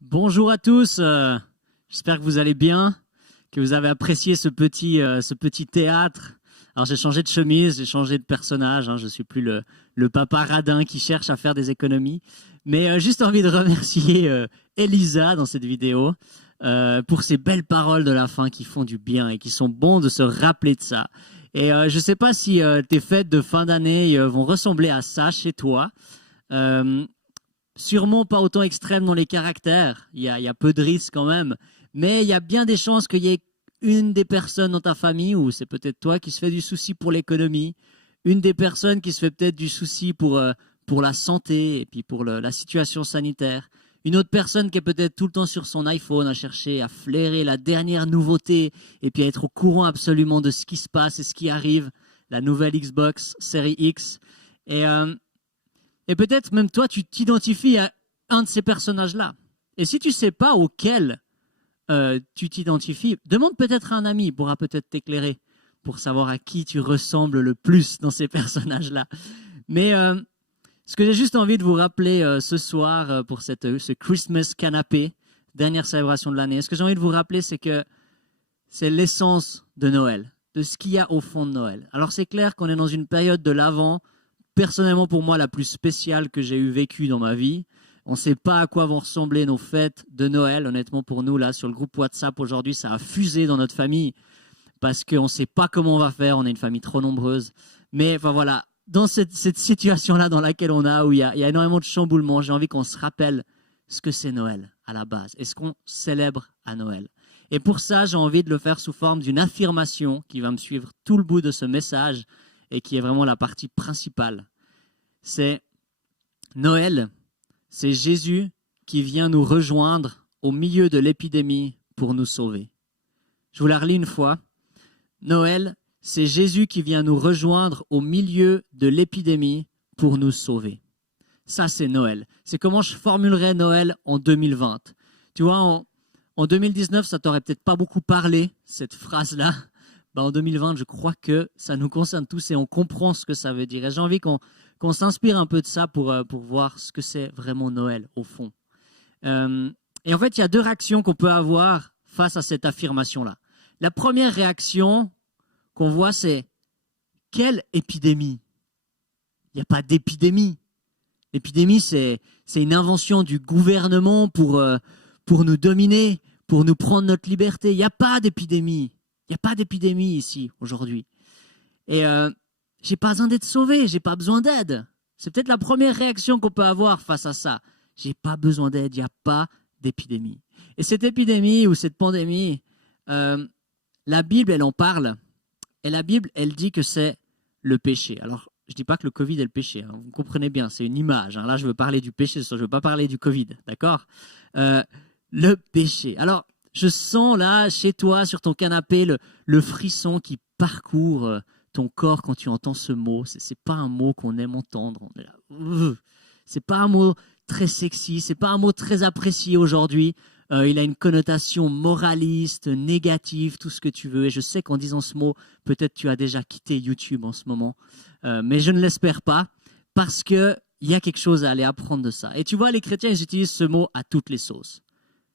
Bonjour à tous, j'espère que vous allez bien, que vous avez apprécié ce petit théâtre. Alors j'ai changé de chemise, j'ai changé de personnage, je suis plus le papa radin qui cherche à faire des économies. Mais juste envie de remercier Elisa dans cette vidéo pour ces belles paroles de la fin qui font du bien et qui sont bons de se rappeler de ça. Et je ne sais pas si tes fêtes de fin d'année vont ressembler à ça chez toi. Euh, Sûrement pas autant extrême dans les caractères, il y a peu de risques quand même, mais il y a bien des chances qu'il y ait une des personnes dans ta famille, ou c'est peut-être toi qui se fait du souci pour l'économie, une des personnes qui se fait peut-être du souci pour la santé et puis pour la situation sanitaire, une autre personne qui est peut-être tout le temps sur son iPhone à chercher à flairer la dernière nouveauté et puis à être au courant absolument de ce qui se passe et ce qui arrive, la nouvelle Xbox Series X. Et et peut-être même toi, tu t'identifies à un de ces personnages-là. Et si tu ne sais pas auquel tu t'identifies, demande peut-être à un ami, il pourra peut-être t'éclairer pour savoir à qui tu ressembles le plus dans ces personnages-là. Mais ce que j'ai juste envie de vous rappeler ce soir pour ce Christmas canapé, dernière célébration de l'année, ce que j'ai envie de vous rappeler, c'est que c'est l'essence de Noël, de ce qu'il y a au fond de Noël. Alors c'est clair qu'on est dans une période de l'Avent, personnellement pour moi la plus spéciale que j'ai eu vécue dans ma vie. On ne sait pas à quoi vont ressembler nos fêtes de Noël. Honnêtement, pour nous, là, sur le groupe WhatsApp, aujourd'hui, ça a fusé dans notre famille parce qu'on ne sait pas comment on va faire. On est une famille trop nombreuse. Mais enfin voilà, dans cette situation-là dans laquelle on a, où il y a énormément de chamboulements, j'ai envie qu'on se rappelle ce que c'est Noël à la base et ce qu'on célèbre à Noël. Et pour ça, j'ai envie de le faire sous forme d'une affirmation qui va me suivre tout le bout de ce message et qui est vraiment la partie principale. C'est Noël, c'est Jésus qui vient nous rejoindre au milieu de l'épidémie pour nous sauver. Je vous la relis une fois. Noël, c'est Jésus qui vient nous rejoindre au milieu de l'épidémie pour nous sauver. Ça, c'est Noël. C'est comment je formulerais Noël en 2020. Tu vois, en 2019, ça t'aurait peut-être pas beaucoup parlé, cette phrase-là. En 2020, je crois que ça nous concerne tous et on comprend ce que ça veut dire. Et j'ai envie qu'on s'inspire un peu de ça pour voir ce que c'est vraiment Noël, au fond. Et en fait, il y a deux réactions qu'on peut avoir face à cette affirmation-là. La première réaction qu'on voit, c'est « Quelle épidémie ?» Il n'y a pas d'épidémie. L'épidémie, c'est une invention du gouvernement pour nous dominer, pour nous prendre notre liberté. Il n'y a pas d'épidémie. Il n'y a pas d'épidémie ici, aujourd'hui. Et j'ai pas besoin d'être sauvé, j'ai pas besoin d'aide. C'est peut-être la première réaction qu'on peut avoir face à ça. J'ai pas besoin d'aide, il n'y a pas d'épidémie. Et cette épidémie ou cette pandémie, la Bible, elle en parle. Et la Bible, elle dit que c'est le péché. Alors, je ne dis pas que le Covid est le péché, vous comprenez bien, c'est une image. Là, je veux parler du péché, je ne veux pas parler du Covid, d'accord Le péché. Alors, je sens là, chez toi, sur ton canapé, le frisson qui parcourt ton corps quand tu entends ce mot. C'est pas un mot qu'on aime entendre. C'est pas un mot très sexy, c'est pas un mot très apprécié aujourd'hui. Il a une connotation moraliste, négative, tout ce que tu veux. Et je sais qu'en disant ce mot, peut-être tu as déjà quitté YouTube en ce moment. Mais je ne l'espère pas, parce qu'il y a quelque chose à aller apprendre de ça. Et tu vois, les chrétiens, ils utilisent ce mot à toutes les sauces.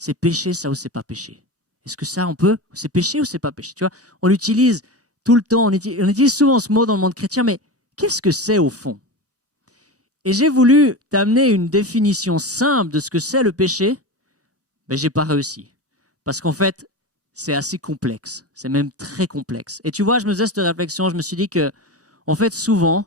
C'est péché, ça, ou c'est pas péché? Est-ce que ça, on peut? C'est péché ou c'est pas péché? Tu vois, on l'utilise tout le temps, on utilise souvent ce mot dans le monde chrétien, mais qu'est-ce que c'est au fond? Et j'ai voulu t'amener une définition simple de ce que c'est le péché, mais j'ai pas réussi. Parce qu'en fait, c'est assez complexe. C'est même très complexe. Et tu vois, je me faisais cette réflexion, je me suis dit que, en fait, souvent,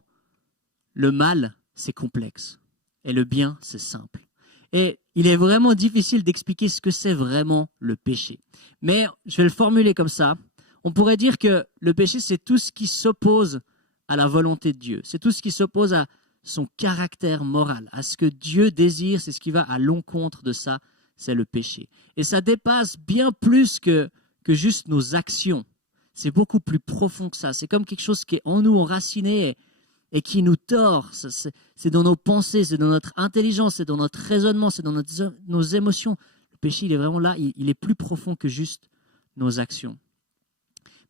le mal, c'est complexe. Et le bien, c'est simple. Et il est vraiment difficile d'expliquer ce que c'est vraiment le péché. Mais je vais le formuler comme ça. On pourrait dire que le péché, c'est tout ce qui s'oppose à la volonté de Dieu. C'est tout ce qui s'oppose à son caractère moral, à ce que Dieu désire, c'est ce qui va à l'encontre de ça, c'est le péché. Et ça dépasse bien plus que juste nos actions. C'est beaucoup plus profond que ça. C'est comme quelque chose qui est en nous enraciné et qui nous tord. C'est dans nos pensées, c'est dans notre intelligence, c'est dans notre raisonnement, c'est dans nos émotions. Le péché, il est vraiment là, il est plus profond que juste nos actions.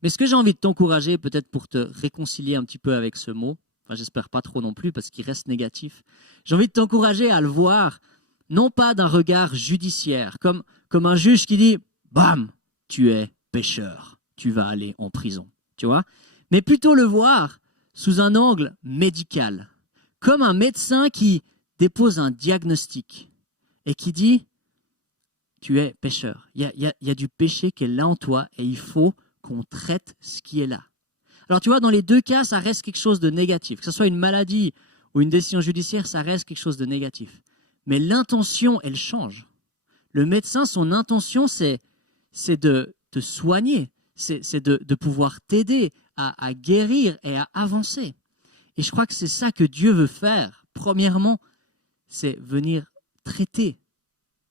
Mais ce que j'ai envie de t'encourager, peut-être pour te réconcilier un petit peu avec ce mot, enfin j'espère pas trop non plus parce qu'il reste négatif, j'ai envie de t'encourager à le voir non pas d'un regard judiciaire, comme un juge qui dit « Bam, tu es pécheur, tu vas aller en prison », tu vois, mais plutôt le voir sous un angle médical, comme un médecin qui dépose un diagnostic et qui dit « Tu es pécheur, il y a du péché qui est là en toi et il faut qu'on traite ce qui est là ». Alors tu vois, dans les deux cas, ça reste quelque chose de négatif, que ce soit une maladie ou une décision judiciaire, ça reste quelque chose de négatif. Mais l'intention, elle change. Le médecin, son intention, c'est de te soigner, c'est de pouvoir t'aider à guérir et à avancer. Et je crois que c'est ça que Dieu veut faire. Premièrement, c'est venir traiter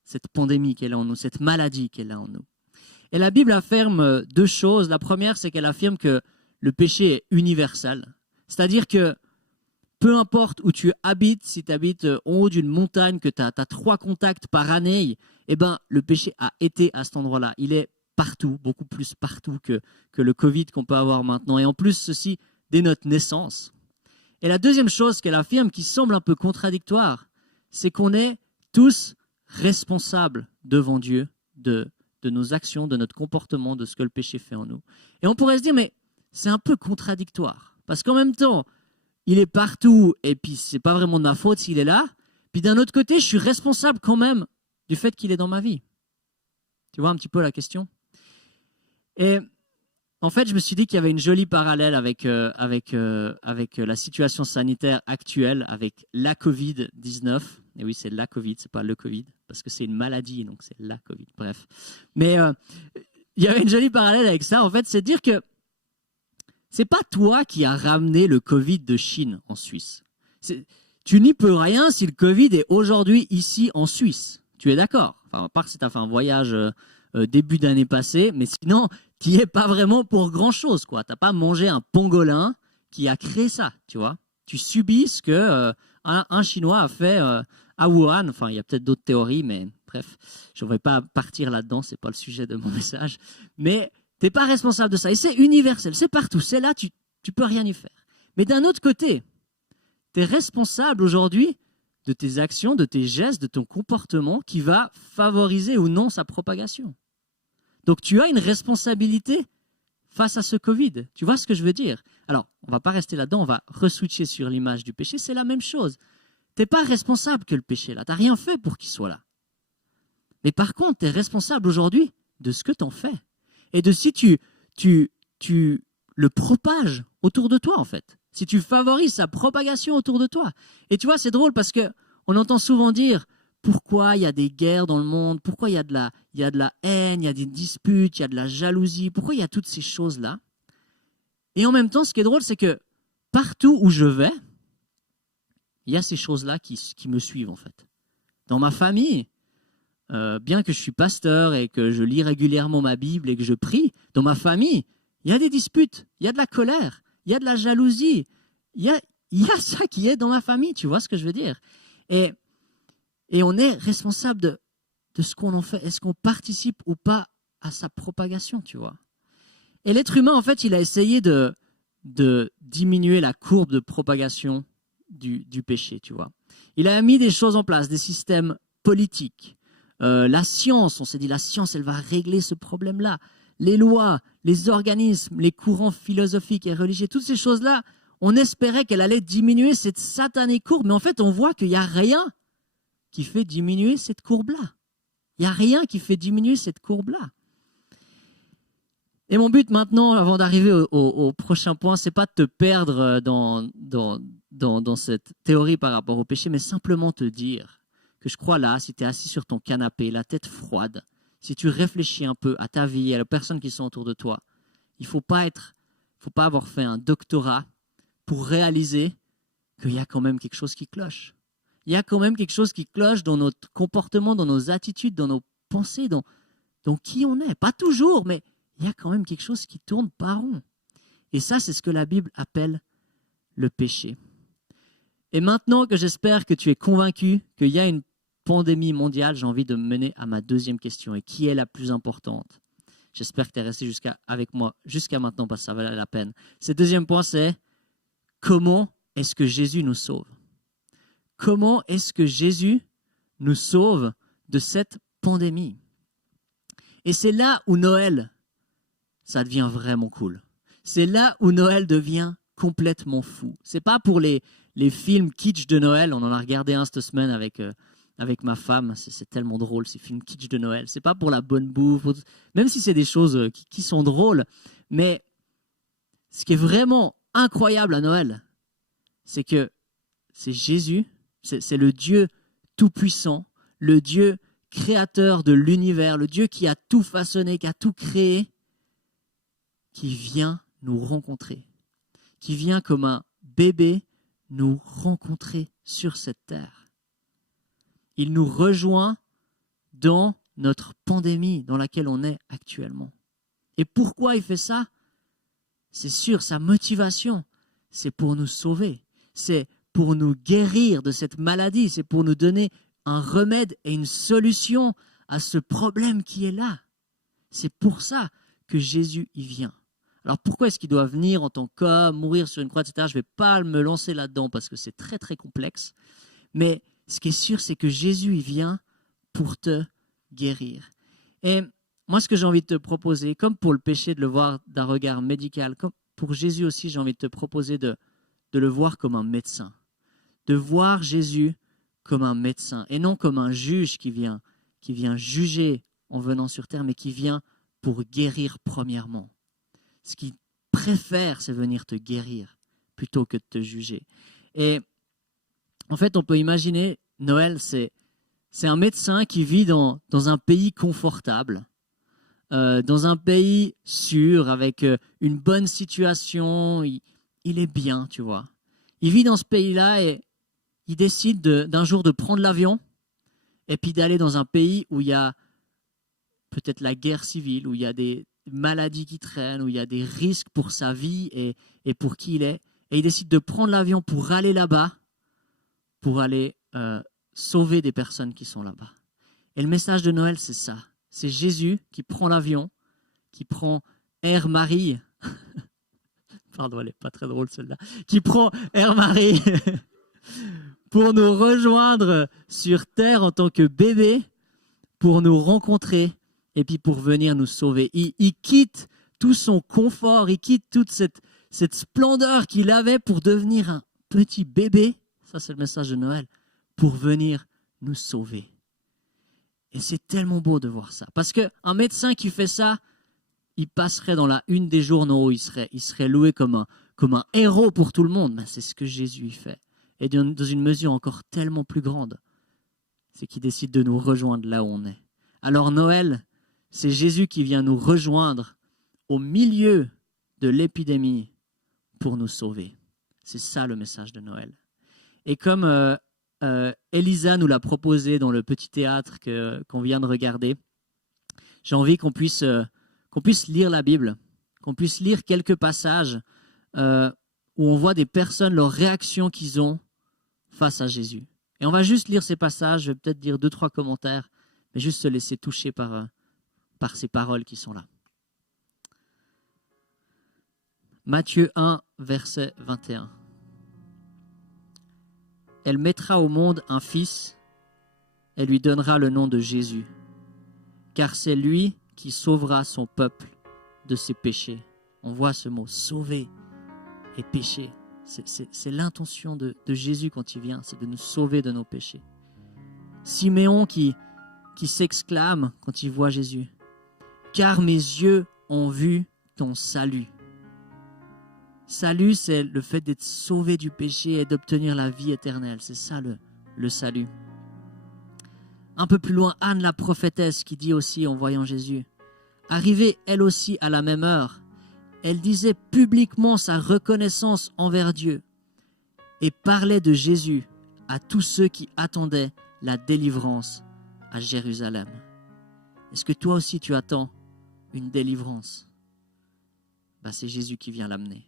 cette pandémie qu'elle a en nous, cette maladie qu'elle a en nous. Et la Bible affirme deux choses. La première, c'est qu'elle affirme que le péché est universel. C'est-à-dire que peu importe où tu habites, si tu habites en haut d'une montagne, que tu as 3 contacts par année, eh ben, le péché a été à cet endroit-là. Il est partout, beaucoup plus partout que le Covid qu'on peut avoir maintenant. Et en plus, ceci dès notre naissance. Et la deuxième chose qu'elle affirme, qui semble un peu contradictoire, c'est qu'on est tous responsables devant Dieu de nos actions, de notre comportement, de ce que le péché fait en nous. Et on pourrait se dire, mais c'est un peu contradictoire. Parce qu'en même temps, il est partout et puis c'est pas vraiment de ma faute s'il est là. Puis d'un autre côté, je suis responsable quand même du fait qu'il est dans ma vie. Tu vois un petit peu la question? Et en fait, je me suis dit qu'il y avait une jolie parallèle avec la situation sanitaire actuelle, avec la Covid-19. Et oui, c'est la Covid, c'est pas le Covid, parce que c'est une maladie, donc c'est la Covid. Bref. Mais il y avait une jolie parallèle avec ça. En fait, c'est de dire que c'est pas toi qui as ramené le Covid de Chine en Suisse. Tu n'y peux rien si le Covid est aujourd'hui ici en Suisse. Tu es d'accord? Enfin, à part si tu as fait un voyage début d'année passée, mais sinon, tu n'y es pas vraiment pour grand-chose, quoi. Tu n'as pas mangé un pangolin qui a créé ça, tu vois. Tu subis ce que un Chinois a fait à Wuhan. Enfin, il y a peut-être d'autres théories, mais bref, je ne vais pas partir là-dedans, ce n'est pas le sujet de mon message. Mais tu n'es pas responsable de ça. Et c'est universel, c'est partout, c'est là, tu ne peux rien y faire. Mais d'un autre côté, tu es responsable aujourd'hui de tes actions, de tes gestes, de ton comportement qui va favoriser ou non sa propagation. Donc tu as une responsabilité face à ce Covid. Tu vois ce que je veux dire? Alors, on ne va pas rester là-dedans, on va re-switcher sur l'image du péché, c'est la même chose. Tu n'es pas responsable que le péché là, tu n'as rien fait pour qu'il soit là. Mais par contre, tu es responsable aujourd'hui de ce que tu en fais. Et de si tu le propages autour de toi, en fait. Si tu favorises sa propagation autour de toi. Et tu vois, c'est drôle parce qu'on entend souvent dire pourquoi il y a des guerres dans le monde, pourquoi il y a de la haine, il y a des disputes, il y a de la jalousie, pourquoi il y a toutes ces choses-là. Et en même temps, ce qui est drôle, c'est que partout où je vais, il y a ces choses-là qui me suivent, en fait. Dans ma famille, bien que je suis pasteur et que je lis régulièrement ma Bible et que je prie, dans ma famille, il y a des disputes, il y a de la colère, il y a de la jalousie, il y a ça qui est dans ma famille, tu vois ce que je veux dire? Et on est responsable de ce qu'on en fait. Est-ce qu'on participe ou pas à sa propagation, tu vois? Et l'être humain, en fait, il a essayé de diminuer la courbe de propagation du péché, tu vois. Il a mis des choses en place, des systèmes politiques. La science, on s'est dit, la science, elle va régler ce problème-là. Les lois, les organismes, les courants philosophiques et religieux, toutes ces choses-là, on espérait qu'elle allait diminuer cette satanée courbe, mais en fait, on voit qu'il n'y a rien qui fait diminuer cette courbe-là. Il n'y a rien qui fait diminuer cette courbe-là. Et mon but maintenant, avant d'arriver au prochain point, c'est pas de te perdre dans cette théorie par rapport au péché, mais simplement te dire que je crois là, si tu es assis sur ton canapé, la tête froide, si tu réfléchis un peu à ta vie, à les personnes qui sont autour de toi, il ne faut pas avoir fait un doctorat pour réaliser qu'il y a quand même quelque chose qui cloche. Il y a quand même quelque chose qui cloche dans notre comportement, dans nos attitudes, dans nos pensées, dans qui on est. Pas toujours, mais il y a quand même quelque chose qui tourne pas rond. Et ça, c'est ce que la Bible appelle le péché. Et maintenant que j'espère que tu es convaincu qu'il y a une pandémie mondiale, j'ai envie de me mener à ma deuxième question. Et qui est la plus importante? J'espère que tu es resté avec moi jusqu'à maintenant parce que ça valait la peine. Ce deuxième point, c'est comment est-ce que Jésus nous sauve? Comment est-ce que Jésus nous sauve de cette pandémie. Et c'est là où Noël, ça devient vraiment cool. C'est là où Noël devient complètement fou. C'est pas pour les films kitsch de Noël. On en a regardé un cette semaine avec ma femme. C'est tellement drôle, ces films kitsch de Noël. C'est pas pour la bonne bouffe, même si c'est des choses qui sont drôles. Mais ce qui est vraiment incroyable à Noël, c'est que c'est Jésus, c'est le Dieu tout-puissant, le Dieu créateur de l'univers, le Dieu qui a tout façonné, qui a tout créé, qui vient nous rencontrer, qui vient comme un bébé nous rencontrer sur cette terre. Il nous rejoint dans notre pandémie dans laquelle on est actuellement. Et pourquoi il fait ça? C'est sûr, sa motivation, c'est pour nous sauver, c'est pour nous guérir de cette maladie, c'est pour nous donner un remède et une solution à ce problème qui est là. C'est pour ça que Jésus y vient. Alors pourquoi est-ce qu'il doit venir en tant qu'homme, mourir sur une croix, etc. Je ne vais pas me lancer là-dedans parce que c'est très très complexe. Mais ce qui est sûr, c'est que Jésus il vient pour te guérir. Et moi, ce que j'ai envie de te proposer, comme pour le péché de le voir d'un regard médical, comme pour Jésus aussi, j'ai envie de te proposer de le voir comme un médecin. De voir Jésus comme un médecin et non comme un juge qui vient juger en venant sur terre, mais qui vient pour guérir premièrement. Ce qu'il préfère, c'est venir te guérir plutôt que de te juger. Et en fait, on peut imaginer, Noël, c'est un médecin qui vit dans un pays confortable, dans un pays sûr, avec une bonne situation. Il est bien, tu vois. Il vit dans ce pays-là et il décide d'un jour de prendre l'avion et puis d'aller dans un pays où il y a peut-être la guerre civile, où il y a des maladies qui traînent, où il y a des risques pour sa vie et pour qui il est. Et il décide de prendre l'avion pour aller là-bas, pour aller sauver des personnes qui sont là-bas. Et le message de Noël, c'est ça. C'est Jésus qui prend l'avion, qui prend Air Marie. Pardon, elle n'est pas très drôle celle-là. Qui prend Air Marie pour nous rejoindre sur Terre en tant que bébé, pour nous rencontrer et puis pour venir nous sauver. Il quitte tout son confort, il quitte toute cette splendeur qu'il avait pour devenir un petit bébé, ça c'est le message de Noël, pour venir nous sauver. Et c'est tellement beau de voir ça. Parce qu'un médecin qui fait ça, il passerait dans la une des journaux, il serait loué comme un héros pour tout le monde. Mais c'est ce que Jésus fait. Et dans une mesure encore tellement plus grande, c'est qu'il décide de nous rejoindre là où on est. Alors Noël, c'est Jésus qui vient nous rejoindre au milieu de l'épidémie pour nous sauver. C'est ça le message de Noël. Et comme Elisa nous l'a proposé dans le petit théâtre qu'on vient de regarder, j'ai envie qu'on puisse lire la Bible, qu'on puisse lire quelques passages où on voit des personnes, leurs réactions qu'ils ont face à Jésus. Et on va juste lire ces passages, je vais peut-être dire 2-3 commentaires, mais juste se laisser toucher par ces paroles qui sont là. Matthieu 1, verset 21. Elle mettra au monde un fils, elle lui donnera le nom de Jésus, car c'est lui qui sauvera son peuple de ses péchés. On voit ce mot, sauver et péché. C'est l'intention de Jésus quand il vient, c'est de nous sauver de nos péchés. Siméon qui s'exclame quand il voit Jésus, « Car mes yeux ont vu ton salut. » Salut, c'est le fait d'être sauvé du péché et d'obtenir la vie éternelle. C'est ça le salut. Un peu plus loin, Anne la prophétesse qui dit aussi en voyant Jésus, arrivée elle aussi à la même heure, elle disait publiquement sa reconnaissance envers Dieu et parlait de Jésus à tous ceux qui attendaient la délivrance à Jérusalem. Est-ce que toi aussi tu attends une délivrance? C'est Jésus qui vient l'amener.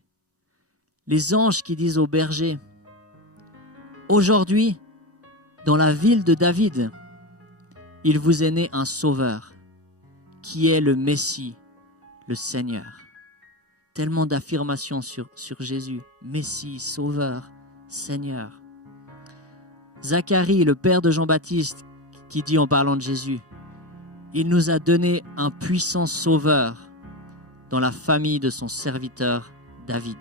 Les anges qui disent aux bergers, aujourd'hui, dans la ville de David, il vous est né un sauveur, qui est le Messie, le Seigneur. Tellement d'affirmations sur Jésus, Messie, Sauveur, Seigneur. Zacharie, le père de Jean-Baptiste, qui dit en parlant de Jésus, il nous a donné un puissant sauveur dans la famille de son serviteur David.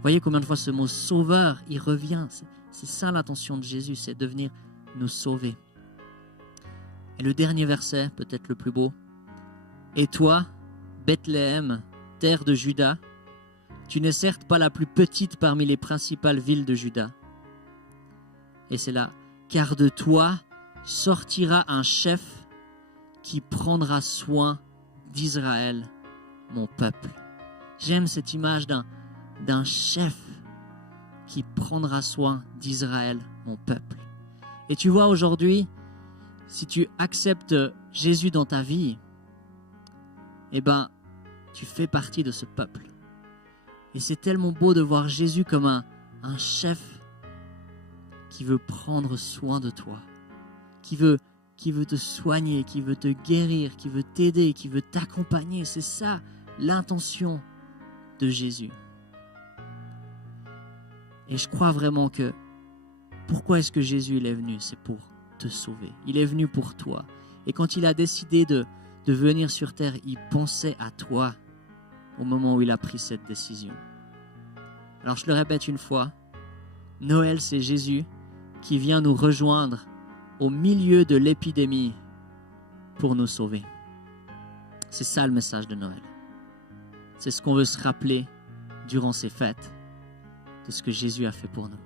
Voyez combien de fois ce mot sauveur, il revient. C'est ça l'intention de Jésus, c'est de venir nous sauver. Et le dernier verset, peut-être le plus beau. Et toi, Bethléem, terre de Juda, tu n'es certes pas la plus petite parmi les principales villes de Juda. Et c'est là, car de toi sortira un chef qui prendra soin d'Israël, mon peuple. J'aime cette image d'un chef qui prendra soin d'Israël, mon peuple. Et tu vois aujourd'hui, si tu acceptes Jésus dans ta vie, eh ben, tu fais partie de ce peuple. Et c'est tellement beau de voir Jésus comme un chef qui veut prendre soin de toi, qui veut te soigner, qui veut te guérir, qui veut t'aider, qui veut t'accompagner. C'est ça l'intention de Jésus. Et je crois vraiment que pourquoi est-ce que Jésus il est venu? C'est pour te sauver. Il est venu pour toi. Et quand il a décidé de venir sur terre, il pensait à toi au moment où il a pris cette décision. Alors je le répète une fois, Noël c'est Jésus qui vient nous rejoindre au milieu de l'épidémie pour nous sauver. C'est ça le message de Noël. C'est ce qu'on veut se rappeler durant ces fêtes, de ce que Jésus a fait pour nous.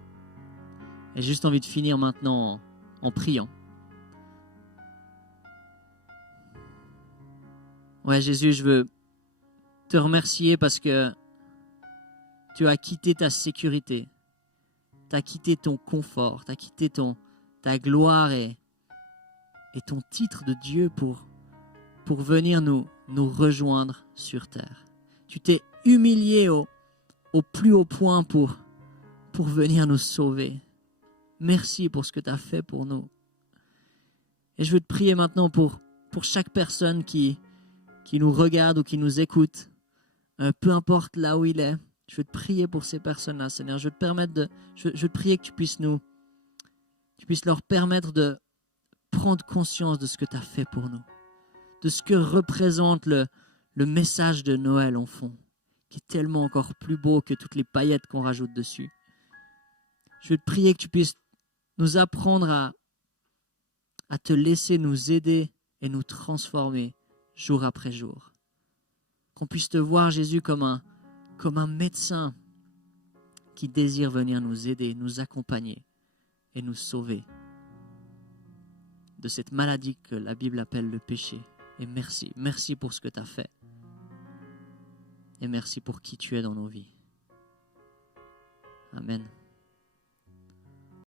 Et j'ai juste envie de finir maintenant en priant. Ouais, Jésus, je veux te remercier parce que tu as quitté ta sécurité, tu as quitté ton confort, tu as quitté ta gloire et ton titre de Dieu pour venir nous rejoindre sur terre. Tu t'es humilié au plus haut point pour venir nous sauver. Merci pour ce que tu as fait pour nous. Et je veux te prier maintenant pour chaque personne qui nous regarde ou qui nous écoute, peu importe là où il est. Je veux te prier pour ces personnes-là, Seigneur. Je veux te prier que tu puisses leur permettre de prendre conscience de ce que tu as fait pour nous, de ce que représente le message de Noël en fond, qui est tellement encore plus beau que toutes les paillettes qu'on rajoute dessus. Je veux te prier que tu puisses nous apprendre à te laisser nous aider et nous transformer jour après jour. Qu'on puisse te voir, Jésus, comme un médecin qui désire venir nous aider, nous accompagner et nous sauver de cette maladie que la Bible appelle le péché. Et merci. Merci pour ce que tu as fait. Et merci pour qui tu es dans nos vies. Amen.